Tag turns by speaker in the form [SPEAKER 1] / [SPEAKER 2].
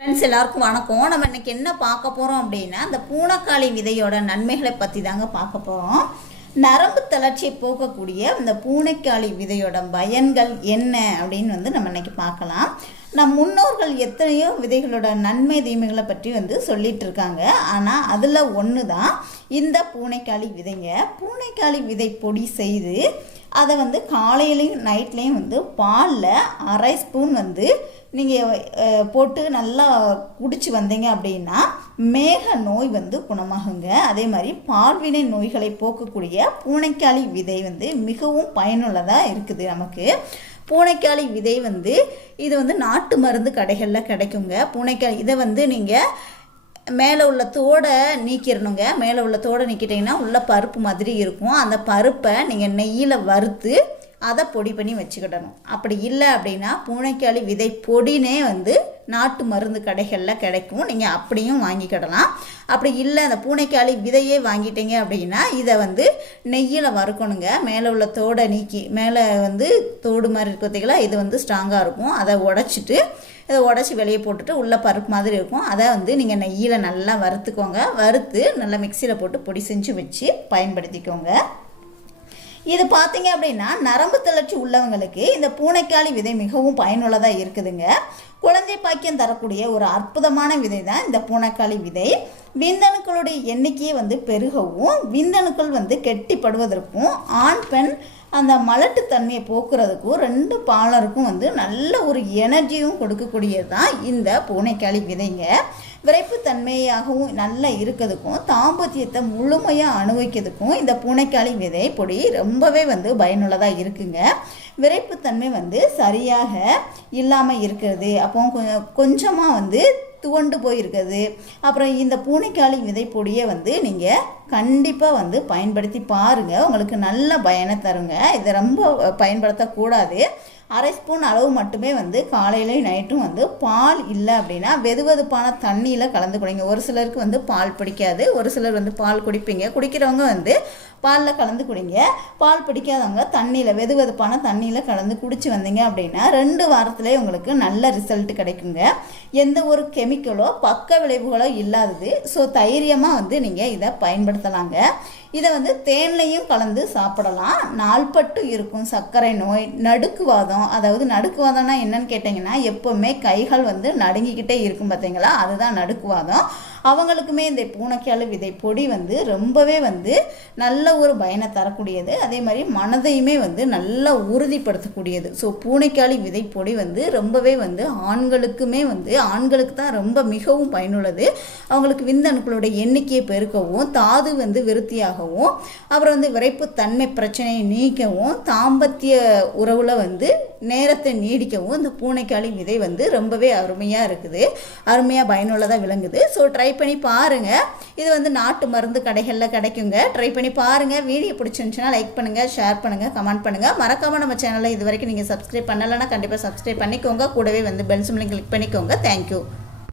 [SPEAKER 1] Friends எல்லாருக்கும் வணக்கம். நம்ம இன்னைக்கு என்ன பார்க்க போகிறோம் அப்படின்னா இந்த பூனைக்காளி விதையோட நன்மைகளை பற்றி தாங்க பார்க்க போகிறோம் நரம்பு தளர்ச்சியை போக்கக்கூடிய இந்த பூனைக்காளி விதையோட பயன்கள் என்ன அப்படின்னு வந்து நம்ம இன்னைக்கு பார்க்கலாம். நம் முன்னோர்கள் எத்தனையோ விதைகளோட நன்மை தீமைகளை பற்றி வந்து சொல்லிட்டு இருக்காங்க. ஆனால் அதில் ஒன்று தான் இந்த பூனைக்காளி விதைங்க. பூனைக்காளி விதை பொடி செய்து அதை வந்து காலையிலையும் நைட்லேயும் வந்து பாலில் அரை ஸ்பூன் வந்து நீங்கள் போட்டு நல்லா குடிச்சு வந்தீங்க அப்படின்னா மேக நோய் வந்து குணமாகுங்க. அதே மாதிரி பால்வினை நோய்களை போக்கக்கூடிய பூனைக்காளி விதை வந்து மிகவும் பயனுள்ளதாக இருக்குது நமக்கு. பூனைக்காளி விதை வந்து இது வந்து நாட்டு மருந்து கடைகளில் கிடைக்குங்க. பூனைக்காளி இதை வந்து நீங்கள் மேலே உள்ள தோடை நீக்கிடணுங்க மேலே உள்ள தோடை நீக்கிட்டிங்கன்னா உள்ள பருப்பு மாதிரி இருக்கும். அந்த பருப்பை நீங்கள் நெய்யில் வறுத்து அதை பொடி பண்ணி வச்சுக்கிடணும். அப்படி இல்லை அப்படின்னா பூனைக்காளி விதை பொடினே வந்து நாட்டு மருந்து கடைகளில் கிடைக்கும். நீங்கள் அப்படியும் வாங்கிக்கிடலாம். அப்படி இல்லை அந்த பூனைக்காளி விதையே வாங்கிட்டீங்க அப்படின்னா இதை வந்து நெய்யில் வறுக்கணுங்க. மேலே உள்ள தோடை நீக்கி மேலே வந்து தோடு மாதிரி இருக்கிறதுக்கெல்லாம் இது வந்து ஸ்ட்ராங்காக இருக்கும். அதை உடச்சிட்டு இதை உடச்சி வெளியே போட்டுட்டு உள்ளே பருப்பு மாதிரி இருக்கும். அதை வந்து நீங்கள் நெய்யில் நல்லா வறுத்துக்கோங்க. வறுத்து நல்லா மிக்சியில் போட்டு பொடி செஞ்சு வச்சு பயன்படுத்திக்கோங்க. இது பார்த்தீங்க அப்படின்னா நரம்பு தளர்ச்சி உள்ளவங்களுக்கு இந்த பூனைக்காளி விதை மிகவும் பயனுள்ளதாக இருக்குதுங்க. குழந்தை பாக்கியம் தரக்கூடிய ஒரு அற்புதமான விதை தான் இந்த பூனைக்காளி விதை. விந்தணுக்களுடைய எண்ணிக்கையை வந்து பெருகவும் விந்தணுக்கள் வந்து கெட்டிப்படுவதற்கும் ஆண் பெண் அந்த மலட்டுத்தன்மையை போக்குறதுக்கும் ரெண்டு பாலருக்கும் வந்து நல்ல ஒரு எனர்ஜியும் கொடுக்கக்கூடியது தான் இந்த பூனைக்காளி விதைங்க. விரைப்புத்தன்மையாகவும் நல்லா இருக்கிறதுக்கும் தாம்பத்தியத்தை முழுமையாக அனுபவிக்கிறதுக்கும் இந்த பூனைக்காளி விதை பொடி ரொம்பவே வந்து பயனுள்ளதாக இருக்குங்க. விரைப்புத்தன்மை வந்து சரியாக இல்லாமல் இருக்கிறது. அப்போ கொஞ்சமாக வந்து துவண்டு போயிருக்குது. அப்புறம் இந்த பூனைக்காளி விதைப்பொடியை வந்து நீங்கள் கண்டிப்பாக வந்து பயன்படுத்தி பாருங்கள் உங்களுக்கு நல்ல பயனை தருங்க. இதை ரொம்ப பயன்படுத்தக்கூடாது. அரை ஸ்பூன் அளவு மட்டுமே வந்து காலையிலையும் நைட்டும் வந்து பால் இல்லை அப்படின்னா வெது வெதுப்பான தண்ணியில் கலந்து குடிங்க. ஒரு சிலருக்கு வந்து பால் பிடிக்காது. ஒரு சிலர் வந்து பால் குடிப்பீங்க. குடிக்கிறவங்க வந்து பாலில் கலந்து குடிங்க. பால் பிடிக்காதவங்க தண்ணியில் வெது வெதுப்பான தண்ணியில் கலந்து குடிச்சு வந்தீங்க அப்படின்னா ரெண்டு வாரத்துலேயே உங்களுக்கு நல்ல ரிசல்ட் கிடைக்குங்க. எந்த ஒரு கெமிக்கலோ பக்க விளைவுகளோ இல்லாதது. ஸோ தைரியமாக வந்து நீங்கள் இதை பயன்படுத்தலாங்க. இதை வந்து தேன்லையும் கலந்து சாப்பிடலாம். நாள்பட்டு இருக்கும் சர்க்கரை நோய் நடுக்குவாதம். அதாவது நடுக்குவாதம்னா என்னன்னு கேட்டிங்கன்னா எப்போவுமே கைகள் வந்து நடுங்கிக்கிட்டே இருக்கும் பார்த்தீங்களா அதுதான் நடுக்குவாதம். அவங்களுக்குமே இந்த பூனைக்கால் விதை பொடி வந்து ரொம்பவே வந்து நல்ல ஒரு பயனை தரக்கூடியது. அதே மாதிரி மனதையுமே வந்து நல்லா உறுதிப்படுத்தக்கூடியது. ஸோ பூனைக்காளி விதை பொடி வந்து ரொம்பவே வந்து ஆண்களுக்குமே வந்து ஆண்களுக்கு தான் ரொம்ப மிகவும் பயனுள்ளது. அவங்களுக்கு விந்தணுக்களுடைய எண்ணிக்கையை பெருக்கவும் தாது வந்து விருத்தியாகவும் அப்புறம் வந்து விரைப்புத்தன்மை பிரச்சனையை நீக்கவும் தாம்பத்திய உறவில் வந்து நேரத்தை நீடிக்கவும் இந்த பூனைக்காளி விதை வந்து ரொம்பவே அருமையாக இருக்குது. அருமையாக பயனுள்ளதாக விளங்குது. ஸோ ட்ரை பண்ணி பாருங்கள் இது வந்து நாட்டு மருந்து கடைகளில் கிடைக்குங்க. ட்ரை பண்ணி பாருங்கள் வீடியோ பிடிச்சிருந்துச்சுன்னா லைக் பண்ணுங்கள் ஷேர் பண்ணுங்கள் கமெண்ட் பண்ணுங்கள் மறக்காமல் நம்ம சேனலை இது வரைக்கும் நீங்கள் சப்ஸ்கிரைப் பண்ணலைன்னா கண்டிப்பாக சப்ஸ்கிரைப் பண்ணிக்கோங்க. கூடவே வந்து பெல்சும்லையும் கிளிக் பண்ணிக்கோங்க. தேங்க்யூ